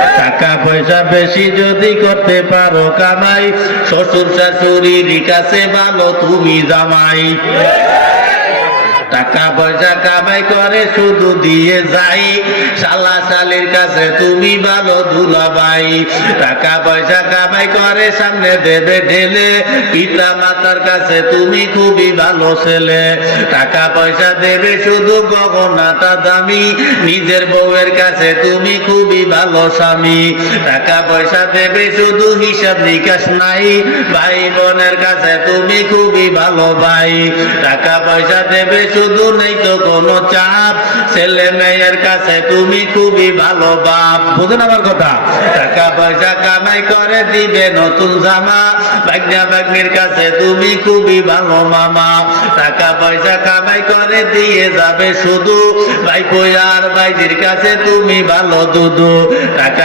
টাকা পয়সা বেশি যদি করতে পারো কামাই, শ্বশুর শাশুড়ির কাছে ভালো তুমি জামাই। টাকা পয়সা কামাই করে শুধু দিয়ে যাই, শালা শালির কাছে তুমি ভালো দুলাভাই। টাকা পয়সা কামাই করে সামনে দেবে ঢেলে, পিতা মাতার কাছে তুমি খুবই ভালো ছেলে। টাকা পয়সা দেবে শুধু গহনাটা দামি, নিজের বউয়ের কাছে তুমি খুবই ভালো স্বামী। টাকা পয়সা দেবে শুধু হিসাব নিকাশ নাই, ভাই বোনের কাছে তুমি খুবই ভালো ভাই। টাকা পয়সা দেবে শুধু নেই তো কোনো চাপ, ছেলে মেয়ের কাছে তুমি খুবই ভালো বাপ। বুঝুন আমার কথা? টাকা পয়সা কামাই করে দিবে নতুন জামা, ভাগ্না ভাগ্নির কাছে তুমি খুবই ভালো মামা। টাকা পয়সা কামাই করে দিয়ে যাবে শুধু, ভাইপো আর ভাইজির কাছে তুমি ভালো দুদু। টাকা